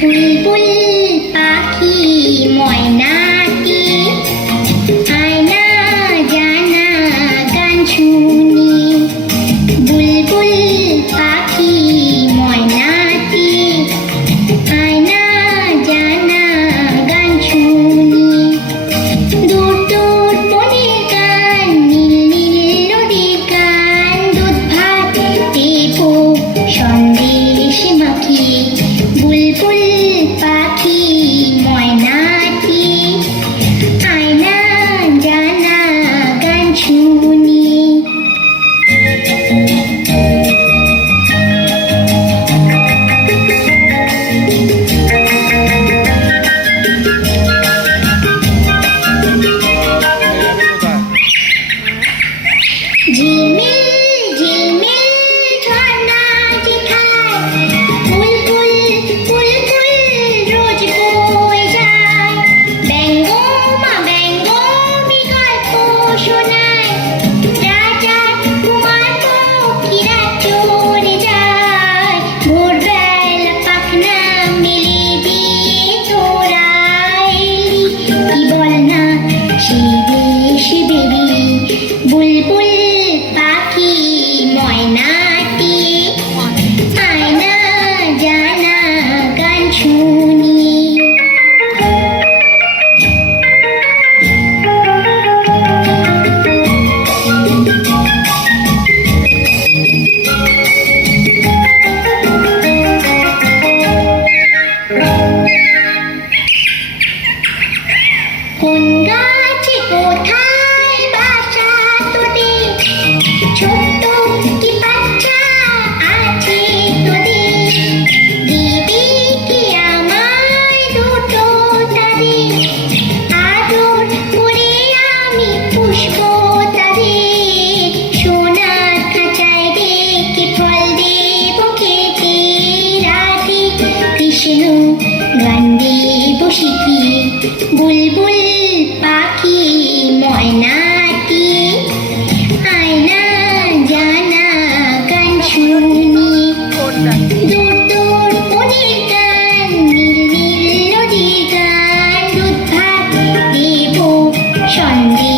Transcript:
বুলবুল পাখি ময়নাটি আয়না জানা গান শুনি। বুলবুল পাখি ময়নাটি আয়না জানা গান শুনি। দূর দূর বনের গান, নীল নীল নদীর গান, দুধ ভাত দেবো সন্দেশ মাখিয়ে। বুলবুল পাখি ময়নাটি আয়না জানা গান শুনি। ঝিলমিল ঝিলমিল ঝর্ণা যেখানে বুলবুল বুলবুল রোজ বয়ে যায়। ব্যঙ্গ মা ব্যঙ্গ গল্প শোনায়, রাজা কুমার পক্ষীরা চড়ে যায়। ভোরবেলা পাখনা মেলে দিয়ে তোরা এলি, কি বল না সেই দেশে বেরি। বুলবুল পাখি ময়নাটি আয়না জানা গান শুনি। কোন গাছে কোথায় বাসা তোদের, ছোট্ট কি বাচ্চা আছে তোদের। দিবি কি আমায় দুটো তাদের, আদর করে আমি পুষবো তাদের। সোনার খাঁচায় রেখে ফল দেবো খেতে, রাধে কৃষ্ণ গান দেবো শিখিয়ে। বুলবুল পাখি ময়নাটি আয়না জানা গান শুনি। দূর দূর বনের গান, নীল নীল নদীর গান, দুধ ভাত দেবো সন্দেশ